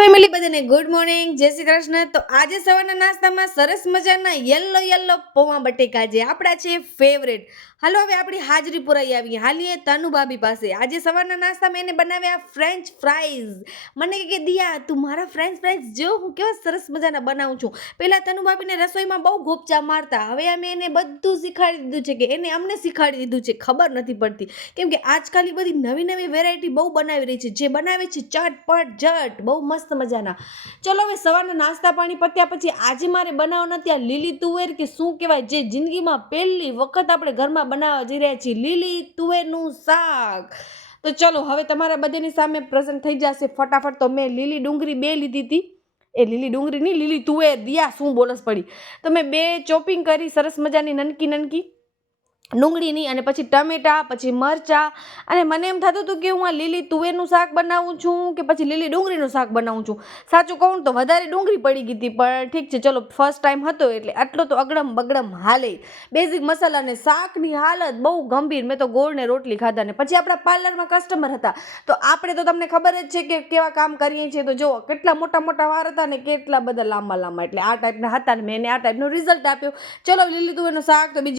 Family બધાને good morning, જય શ્રી કૃષ્ણ. તો આજે સવારના નાસ્તામાં સરસ મજાના યલો પૌવા બટેકા જે આપણા છે ફેવરેટ. હાલો હવે આપણી હાજરી પુરાઈ આવી, હાલીએ તનુ ભાભી પાસે. આજે સવારના નાસ્તામાં એને બનાવ્યા ફ્રેન્ચ ફ્રાઈઝ. મને કે દિયા તું મારા ફ્રેન્ચ ફ્રાઈઝ જો હું કેવા સરસ મજાના બનાવું છું. પહેલા તનુ ભાભીને રસોઈમાં બહુ ગોપચા મારતા, હવે અમે એને બધું શીખવાડી દીધું છે કે એને અમને શીખવાડી દીધું છે, ખબર નથી પડતી કેમ કે આજકાલ બધી નવી વેરાયટી બહુ બનાવી રહી છે, જે બનાવે છે ચટપટ જટ બહુ મસ્ત મજાના. ચલો હવે સવારના નાસ્તા પાણી પત્યા પછી આજે મારે બનાવવાના ત્યાં લીલી તુવેર કે શું કહેવાય, જે જિંદગીમાં પહેલી વખત આપણે ઘરમાં બનાવવા જઈ રહ્યા છીએ, લીલી તુવેરનું શાક. તો ચલો હવે તમારા બધાની સામે પ્રેઝન્ટ થઈ જશે ફટાફટ. તો મેં લીલી ડુંગળી 2 લીધી હતી, એ લીલી ડુંગળી નહીં, લીલી તુવેર. દિયા શું બોલસ પડી. તો મેં 2 ચોપિંગ કરી સરસ મજાની નનકી ડુંગળીની, અને પછી ટમેટા, પછી મરચાં. અને મને એમ થતું હતું કે હું આ લીલી તુવેરનું શાક બનાવું છું કે પછી લીલી ડુંગળીનું શાક બનાવું છું. સાચું કહું તો વધારે ડુંગળી પડી ગઈ હતી, પણ ઠીક છે ચલો, ફર્સ્ટ ટાઈમ હતો એટલે આટલો તો અગડમ બગડમ હાલે. બેઝિક મસાલા અને શાકની હાલત બહુ ગંભીર. મેં તો ગોળ ને રોટલી ખાધા. ને પછી આપણા પાર્લરમાં કસ્ટમર હતા, તો આપણે તો તમને ખબર જ છે કે કેવા કામ કરીએ છીએ. તો જો કેટલા મોટા વાર હતા ને કેટલા બધા લાંબા, એટલે આ ટાઈપના હતા ને મેં એને આ ટાઈપનો રિઝલ્ટ આપ્યો. ચલો લીલી તુવેરનું શાક તો બીજી